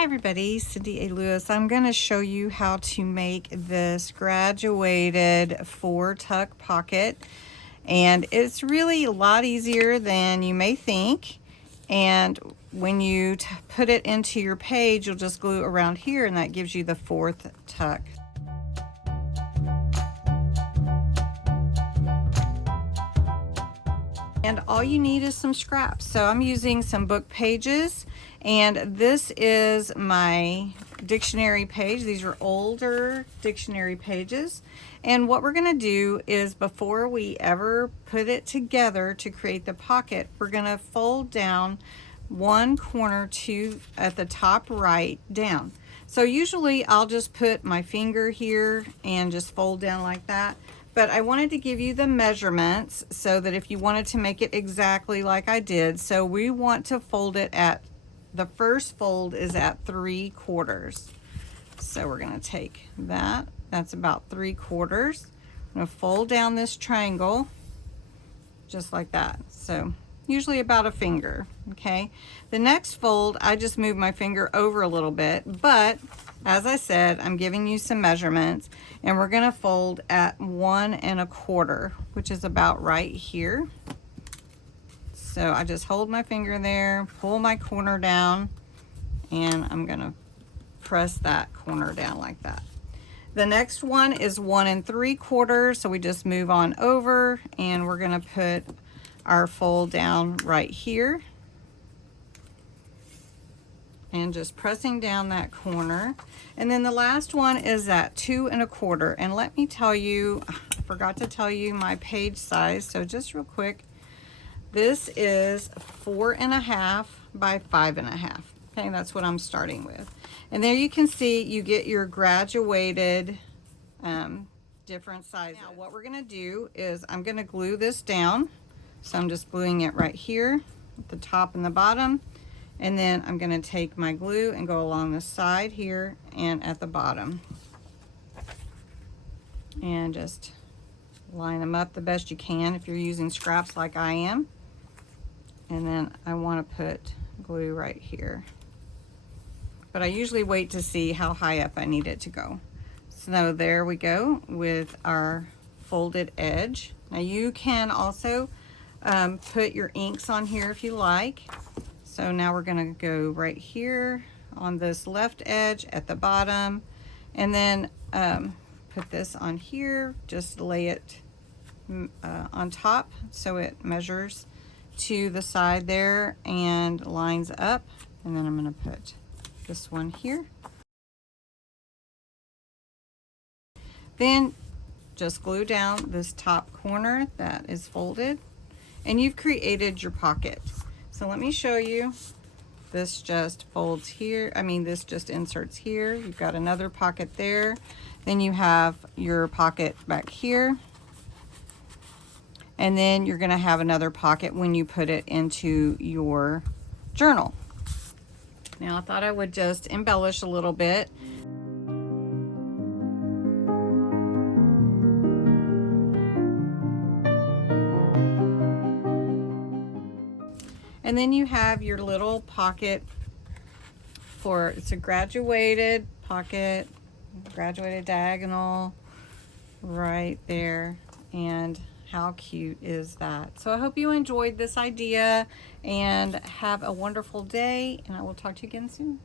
Hi everybody, Cindy A. Lewis. I'm going to show you how to make this graduated 4-tuck pocket, and it's really a lot easier than you may think. And when you put it into your page, you'll just glue around here and that gives you the 4th tuck. And all you need is some scraps. So I'm using some book pages, and this is my dictionary page. These are older dictionary pages. And what we're gonna do is, before we ever put it together to create the pocket, we're gonna fold down one corner at the top right down. So usually I'll just put my finger here and just fold down like that. But I wanted to give you the measurements so that if you wanted to make it exactly like I did. So we want to fold it at, the first fold is at 3/4. So we're going to take that, that's about 3/4. I'm going to fold down this triangle just like that. So usually about a finger. Okay, the next fold I just move my finger over a little bit, but as I said, I'm giving you some measurements, and we're going to fold at 1 1/4, which is about right here. So I just hold my finger there, pull my corner down, and I'm going to press that corner down like that. The next one is 1 3/4, so we just move on over, and we're going to put our fold down right here. And just pressing down that corner. And then the last one is at 2 1/4. And let me tell you, I forgot to tell you my page size. So just real quick, this is 4 1/2 by 5 1/2. Okay, that's what I'm starting with. And there you can see you get your graduated different sizes. Now what we're gonna do is I'm gonna glue this down. So I'm just gluing it right here at the top and the bottom. And then I'm going to take my glue and go along the side here and at the bottom. And just line them up the best you can if you're using scraps like I am. And then I want to put glue right here. But I usually wait to see how high up I need it to go. So there we go with our folded edge. Now you can also put your inks on here if you like. So now we're going to go right here on this left edge at the bottom, and then put this on here, just lay it on top so it measures to the side there and lines up. And then I'm going to put this one here. Then just glue down this top corner that is folded, and you've created your pocket. So let me show you. This just folds here. This just inserts here. You've got another pocket there. Then you have your pocket back here. And then you're going to have another pocket when you put it into your journal. Now I thought I would just embellish a little bit. And then you have your little pocket it's a graduated pocket, graduated diagonal right there. And how cute is that? So I hope you enjoyed this idea, and have a wonderful day, and I will talk to you again soon.